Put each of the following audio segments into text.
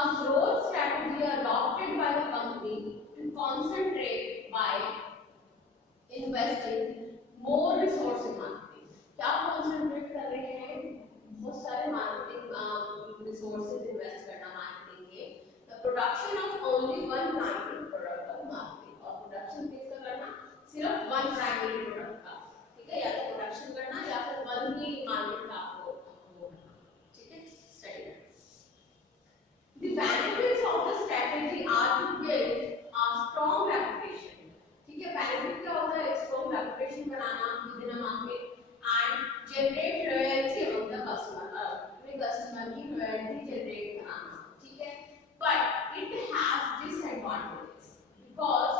A growth strategy adopted by the company to concentrate by investing more resource in marketing. क्या concentrate कर रहे हैं? बहुत सारे marketing resources invest करना marketing के. The production of only one primary product of marketing. और production किसका करना? सिर्फ one primary product का. ठीक है? या तो production करना या फिर one ही market का आपको करना. ठीक है? Study. The benefits of the strategy are to build a strong reputation. ठीक है, benefit क्या होता है? Strong reputation banana within a market and generate loyalty among the customer. अपने customer की loyalty generate कराना. ठीक है, but it has disadvantages because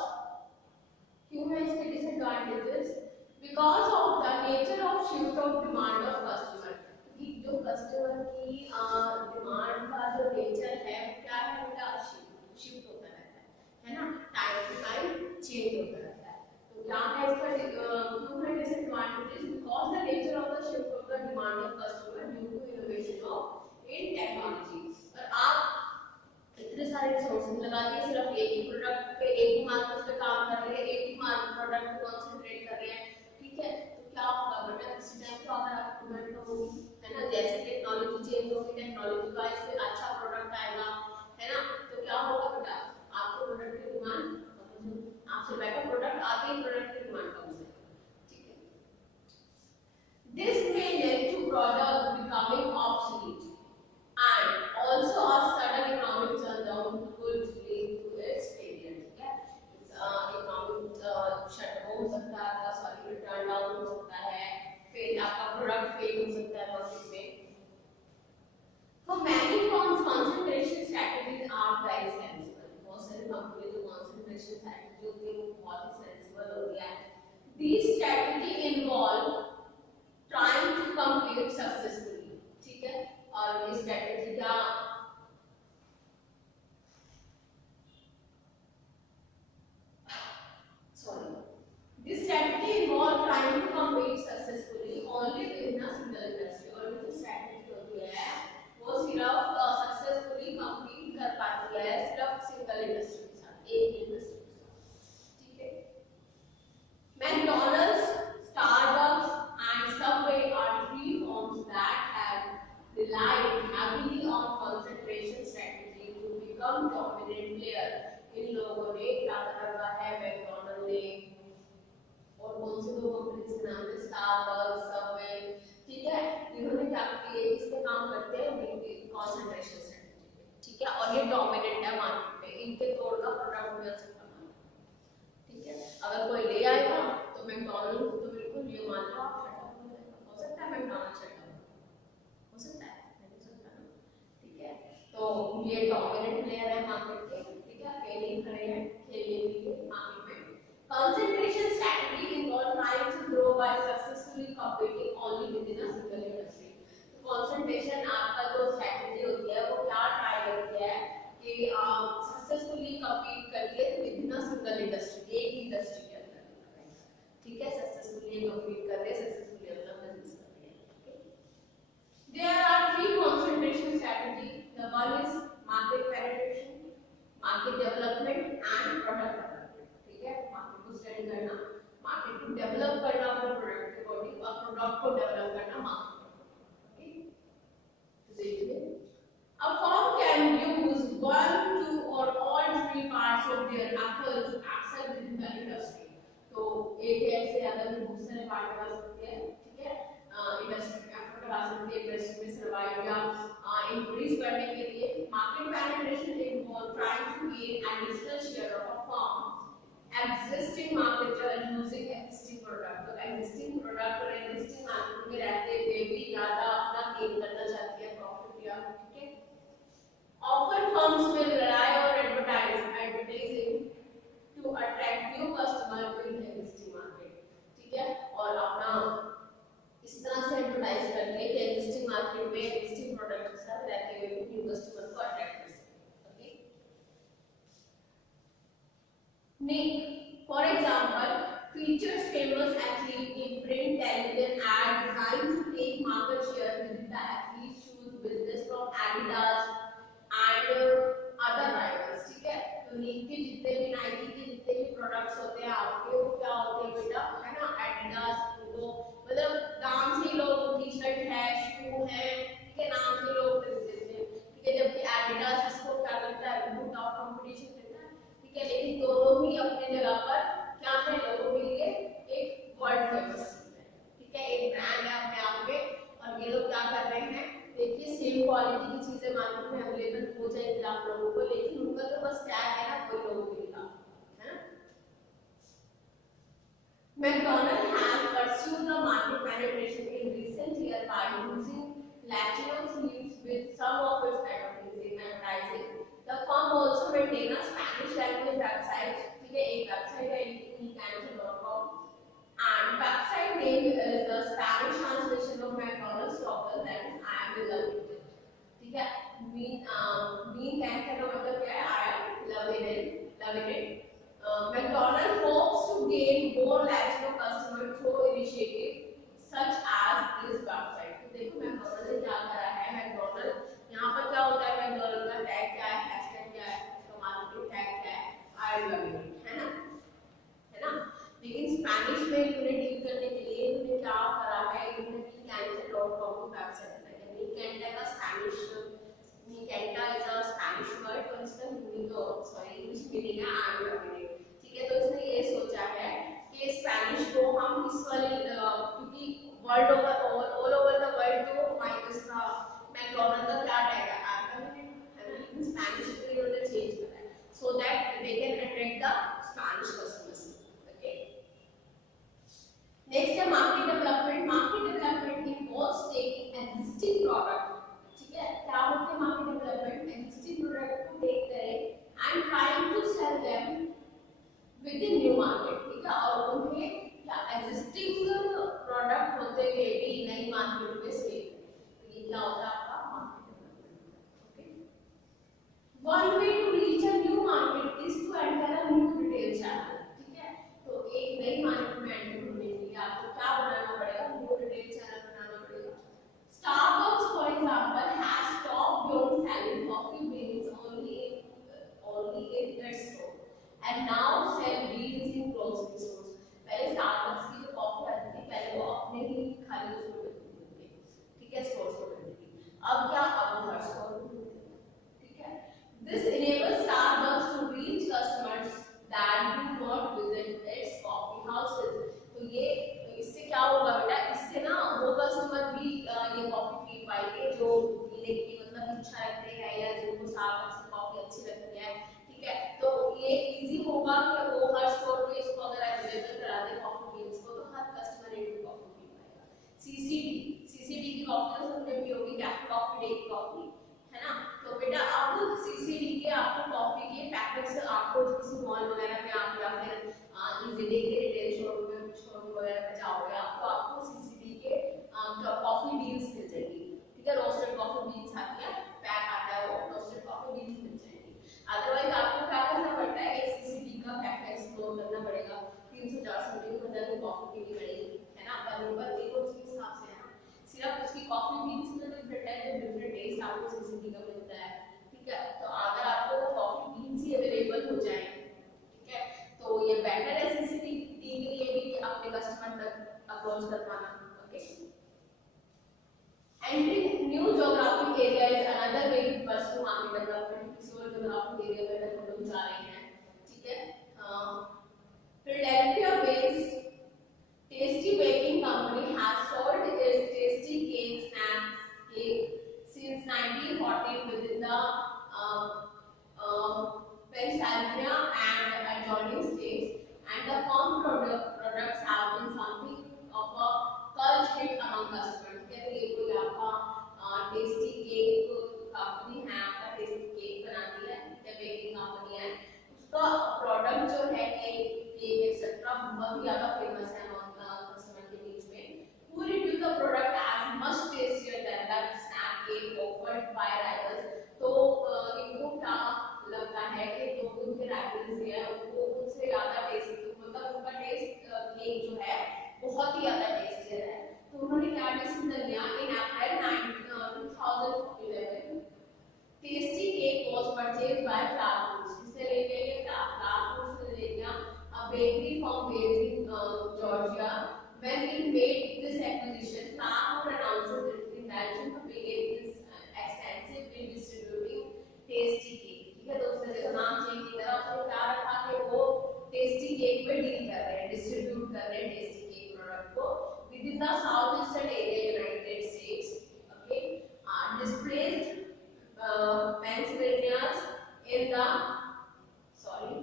क्यों है इसके disadvantages? Because of the nature of shift of demand of customer. जो कस्टमर की डिमांड का जो नेचर है क्या है बेटा शिफ्ट होता रहता है ना टाइम टू टाइम चेंज होता रहता है तो क्या है इसका क्यों है disadvantages because the nature of the shift of the demand of customer due to innovation of in technology और आप इतने सारे रिसोर्सेज लगा के सिर्फ एक ही प्रोडक्ट पे एक ही मार्केट पे काम कर रहे हैं एक ही मार्केट प्रोडक्ट पे कंसंट्रेट कर रहे हैं ठीक है तो क्या होगा बेटा किसी टाइम क्या होगा आपको डिमांड होगी है ना जैसे टेक्नोलॉजी चेंज होगी टेक्नोलॉजी का इस पे अच्छा प्रोडक्ट आएगा है ना तो क्या होगा बेटा आपको प्रोडक्ट की डिमांड आपसे बेटर प्रोडक्ट आगे ही प्रोडक्ट की डिमांड कम हो जाएगी ठीक है this may lead to product becoming obsolete and also a sudden economic turndown could lead to its failure ठीक है economic shutdown हो सकता है आपका सॉरी टर्न डाउन हो सकता है फिर आपका प्रोडक्ट फेल हो सकता है मार्केट में for many firms concentration strategies are very sensible बहुत सारे कंपनी जो concentration strategy होती है वो बहुत ही sensible होती है these strategy involve trying to compete successfully ठीक है और ये स्ट्रेटजी क्या this strategy involve trying to compete successfully only within a single industry और ये जो strategy होती है वो सिर्फ successfully compete कर पाती है सिर्फ single industry के साथ एक इंडस्ट्री के साथ ठीक है McDonald's, Starbucks and Subway are three firms that have relied heavily on concentration strategy to become dominant player इन लोगों ने क्या करा है मैकडॉनल्ड ने और कौन से दो कंपनीज के नाम है स्टारबक्स सबवे ठीक है इन्होंने क्या किया इस पे काम करते हैं कंसंट्रेशन स्ट्रेटजी पे ठीक है और ये डोमिनेंट है मार्केट में इनके तोड़ का प्रोडक्ट मिल सकता है ठीक है अगर कोई ले आएगा तो मैकडॉनल्ड तो बिल्कुल ये मान लो आप शट डाउन हो सकता है मैकडॉनल्ड शट डाउन हो सकता है नहीं हो सकता ना ठीक है तो ये डोमिनेंट प्लेयर है मार्केट के ठीक है पहले खड़े हैं खेलने के लिए मार्केट में concentration strategy involves trying to grow by successfully competing only within a single industry तो concentration आपका जो strategy होती है वो क्या ट्राई करती है कि सक्सेसफुली compete करिए within a single industry एक ही इंडस्ट्री के अंदर ठीक है सक्सेसफुली compete कर रहे सक्सेसफुली अपना बिजनेस कर रहे हैं there are three concentration strategy the one is market penetration market development and product development ठीक है मार्केट को स्टडी करना मार्केट को डेवलप करना अपने प्रोडक्ट के अकॉर्डिंग और प्रोडक्ट को डेवलप करना मार्केट ओके तो देखिए a firm can use one two or all three parts of their effort to excel within the industry तो एक ऐसे अगर बहुत सारे पार्ट लगा सकते हैं ठीक है इंडस्ट्री में एफर्ट लगा सकते हैं इंडस्ट्री में सर्वाइव या इंक्रीज करने के लिए market penetration involve trying to gain additional share of a firm existing market using existing product तो existing product और existing market में रहते हुए भी ज्यादा अपना गेन करना चाहती है प्रॉफिट या ठीक है often firms will rely on advertising to attract new customer in existing market ठीक है और अपना इस तरह से एडवर्टाइज करते हैं कि existing market में existing product के साथ रहते हुए भी new customer को अट्रैक्ट कर सके okay Nick, for example, features famous athlete in print television ad designed to take market share within the athlete shoes business from Adidas and लेकिन दोनों ही अपनी जगह पर क्या है, लोगों के लिए एक वर्ल्ड फेमस चीज है, ठीक है, एक ब्रांड है अपने आप में। और ये लोग क्या कर रहे हैं, देखिए सेम क्वालिटी की चीजें मार्केट में अवेलेबल हो जाएगी आप लोगों को, लेकिन उनका तो बस टैग है ना, कोई लोगो नहीं था, है ना। McDonald has pursued the market penetration in recent years by using Latino themes with some of its advertising. The firm also maintains a Spanish language website. ठीक है, एक वेबसाइट है ecancel.com, and website name is the Spanish translation of McDonald's slogan, that is I am loving it. ठीक है, mean cancer का मतलब क्या है, I am loving it. McDonald hopes to gain more Latino customers through initiatives such as this website. तो देखो McDonald ने क्या करा है, McDonald यहाँ पर क्या होता है, McDonald का टैग क्या है, हैशटैग क्या है, उसका मार्केटिंग टैग क्या है, I am loving it, है ना। लेकिन स्पेनिश में इन्होंने डील करने के लिए इन्होंने क्या करा है, इन्होंने मीकैंटा.com की वेबसाइट बनाई है। मीकैंटा का स्पेनिश, मीकैंटा इज अ स्पेनिश वर्ड और इसका हिंदी तो सॉरी इंग्लिश मीनिंग है आई एम लविंग इट। ठीक है, तो इसने ये सोचा है कि स्पेनिश को हम इस वाले क्योंकि world over all over the world जो माइनस का मैकडॉनल्ड का क्या टैग है, आई एम लविंग इट, है ना, लेकिन स्पेनिश को इन्होंने चेंज करा है so that they can attract the Spanish customers. Okay, next है market development. Market development involves taking existing product, ठीक है, क्या होता है मार्केट डेवलपमेंट, एक्जिस्टिंग प्रोडक्ट को टेक करें and trying to sell them within new market, ठीक है, और उन्हें क्या एक्जिस्टिंग प्रोडक्ट होते हुए भी नई मार्केट में सेल करें, तो ये क्या होता है आपका market development. Okay, one way to reach a new market is to enter a new retail channel, ठीक है, तो एक नई मार्केट में एंटर होने के लिए आपको क्या बनाना पड़ेगा, न्यू रिटेल चैनल बनाना पड़ेगा। Starbucks, for example, has stopped beyond selling coffee beans only in its store and now sell beans in grocery stores. पहले Starbucks की जो कॉफी आती थी पहले वो अपने ही खाली उसमें मिलती थी, ठीक है, स्टोर्स में मिलती थी, अब क्या, अब हर स्टोर में मिलती है, ठीक है। This enables Starbucks to reach customers that do not visit its coffee houses. तो ये इससे क्या होगा बेटा, इससे ना वो कस्टमर भी ये कॉफी पी पाएंगे जो पीने की मतलब इच्छा रखते हैं या जिनको स्टारबक्स की कॉफी अच्छी लगती है, ठीक है, तो ये इजी होगा कि वो हर स्टोर पे इसको अगर अवेलेबल करा दे कॉफी बीन्स को, तो हर कस्टमर एक कॉफी पी पाएगा। सीसीडी की कॉफी तो सबने पी होगी, कैफे कॉफी डे की कॉफी, है ना, तो बेटा अब सीसीडी के आपको कॉफी के पैकेट्स आपको किसी मॉल वगैरह में आप या फिर इजीली के रिटेल शोरूम वगैरह में जाओगे आपको सीसीडी के कॉफी बीन्स मिल जाएगी, ठीक है, रोस्टेड कॉफी बीन्स आती है, पैक आता है, वो रोस्टेड कॉफी बीन्स मिल जाएगी। अदरवाइज आपको क्या करना पड़ता है, एक सीसीडी का पैकेट एक्सप्लोर करना पड़ेगा, 300-400 रुपए की बंदा की कॉफी पीनी पड़ेगी, है ना, पर एक और चीज हिसाब से है ना, सिर्फ उसकी कॉफी बीन्स में डिफरेंट है, तो डिफरेंट टेस्ट आपको सीसीडी का मिलता है, ठीक है, तो अगर आपको कॉफी बीन्स ही अवेलेबल हो जाए, ठीक है, तो ये बेटर है सीसीडी के लिए भी कि अपने कस्टमर तक अप्रोच कर पाना। Okay, entering new geographic area is another way to pursue market development। किसी और geographic area में हम लोग जा रहे हैं, ठीक है, Philadelphia based tasty baking company has sold its tasty cake since 1940 within the Pennsylvania and adjoining states, and the farm products have been something of a cult hit among customers। कहते हैं कोई आपका टेस्टी केक कंपनी है, आपका tasty cake बनाती है, baking company है, उसका प्रोडक्ट जो है केक एक्सेट्रा बहुत ही ज्यादा फेमस है कस्टमर के बीच में। Who review the product as much tastier than that snack cake offered by rivals। तो इनको क्या लगता है कि जो उनके राइवल्स हैं वो उनसे ज्यादा टेस्टी, मतलब उनका टेस्ट केक जो है बहुत ही ज्यादा टेस्टी है, तो उन्होंने क्या डिसीजन लिया, इन अप्रैल 2011 tasty cake was purchased bye Lakh, जिससे ले लिया Lakh से ले लिया a bakery from based in Georgia। When it made this acquisition, Lakh announced its intention to begin this extensively distributing tasty cake, ठीक है, तो उसने देखो नाम चेंज नहीं करा, उसने क्या रखा the southeastern area United States. Okay, displaced Pennsylvanians in the sorry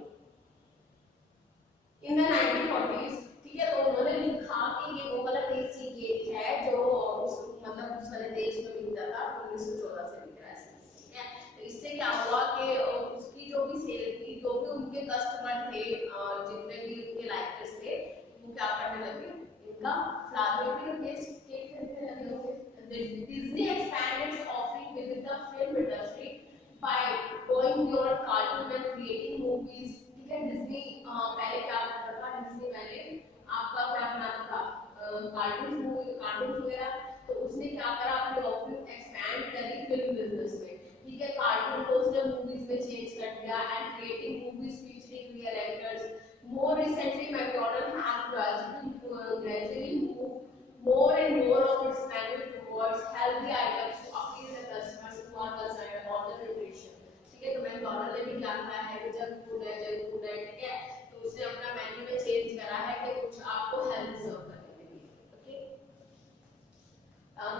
in the 1940s. ठीक है, तो उन्होंने लिखा कि ये वो वाला देसी केक है जो मतलब उस वाले देश में मिलता था 1914 से मिल रहा है। ठीक है, तो इससे क्या हुआ कि उसकी जो भी सेल थी, जो भी उनके कस्टमर थे, जितने भी उनके लाइकर्स थे, वो क्या करने लगे, इनका फ्लावर बेस्ड केक खरीदने लगे होंगे। Disney expanded its offering within the film industry by going beyond cartoon and creating movies. ठीक है, डिज्नी पहले क्या करता था, डिज्नी पहले आपका क्या बनाता था, कार्टून वगैरह, तो उसने क्या करा, अपनी ऑफरिंग एक्सपैंड करी फिल्म बिजनेस में। ठीक है, कार्टून को उसने मूवीज में चेंज कर दिया and creating movies featuring real actors. More recently, McDonald has gradually moved more and more of its menu towards healthy items to appeal the customers who are concerned about the nutrition. ठीक है, तो मैकडॉनल्ड ने भी क्या किया है कि junk food है, ठीक है, तो उसने अपना मेन्यू में चेंज करा है कि कुछ आपको हेल्थ सर्व करने के लिए। ओके,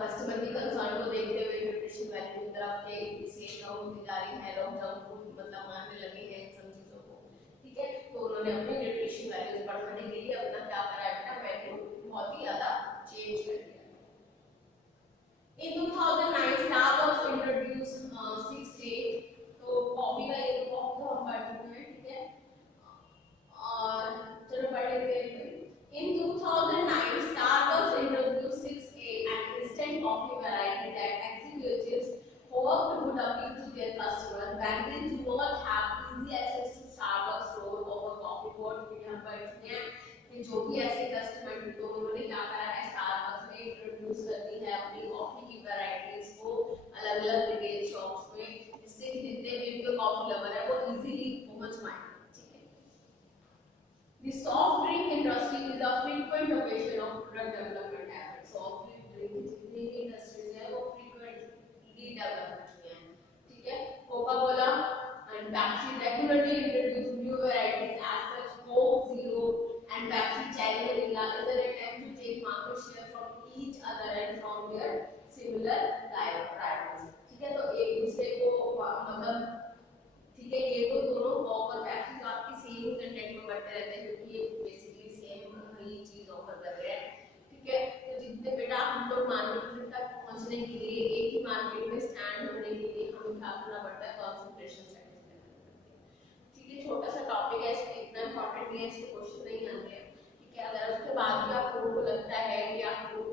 कस्टमर की कंसर्न को देखते हुए न्यूट्रिशन वैल्यू की तरफ के इसलिए कम होती जा रही है, लोग जंक फूड मतलब मानने लगे हैं इन सब चीजों को। ठीक है, तो उन्होंने अपनी न्यूट्रिशन वैल्यूज बढ़ाने के लिए अपना क्या करा है, अपना मेन्यू बहुत ही ज्यादा चेंज कर दिया। In 2009, Starbucks introduced 6A, तो कॉफी का ये तो कॉफी तो हम पढ़ चुके हैं। ठीक है, और चलो पढ़ लेते हैं। In 2009, Starbucks introduced 6A, an instant coffee variety that executives hoped would appeal to their customers when they do not have easy access to Starbucks store or coffee pot। हम पढ़ चुके हैं कि जो भी ऐसे कस्टमर थे, तो उन्होंने क्या करा है, स्टारबक्स में इंट्रोड्यूस कर दी है अपनी कॉफी की वैरायटीज को अलग-अलग रिटेल शॉप्स में, जिससे कि जितने भी उनके कॉफी लवर है वो इजीली पहुंच पाए। ठीक है, The soft drink industry is a frequent location of product development efforts. Soft drink जितनी भी इंडस्ट्रीज है वो frequently develop होती हैं। ठीक है, Coca Cola and Pepsi regularly introduce new varieties as such Coke Zero and Pepsi Cherry Vanilla is an attempt to take market share from each other and from their similar rivals। ठीक है, तो एक दूसरे को मतलब, ठीक है, ये तो दोनों Coke और Pepsi तो आपकी सेम कंटेंट में बढ़ते रहते हैं क्योंकि ये बेसिकली सेम ही चीज ऑफर कर रहे हैं। ठीक है, तो जितने बेटा हम लोग मार्केट तक पहुंचने के लिए, एक ही मार्केट में स्टैंड होने के लिए हमें क्या करना पड़ता है, कंसंट्रेशन स्ट्रेटजी। ठीक है, छोटा सा टॉपिक है, इसमें इतना इंपॉर्टेंट नहीं है, इसके क्वेश्चन नहीं आते हैं। ठीक है, अगर उसके बाद भी आपको लगता है कि आपको